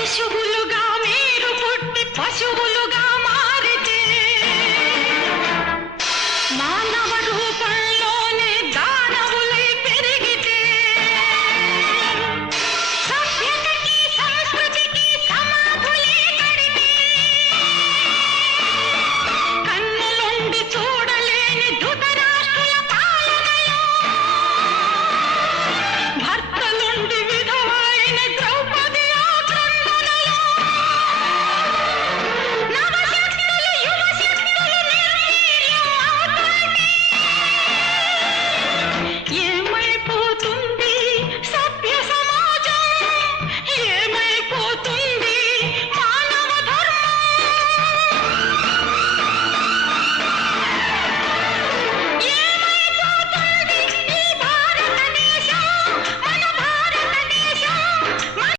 శిశువులుగా మీరు పుట్టి పశువులుగా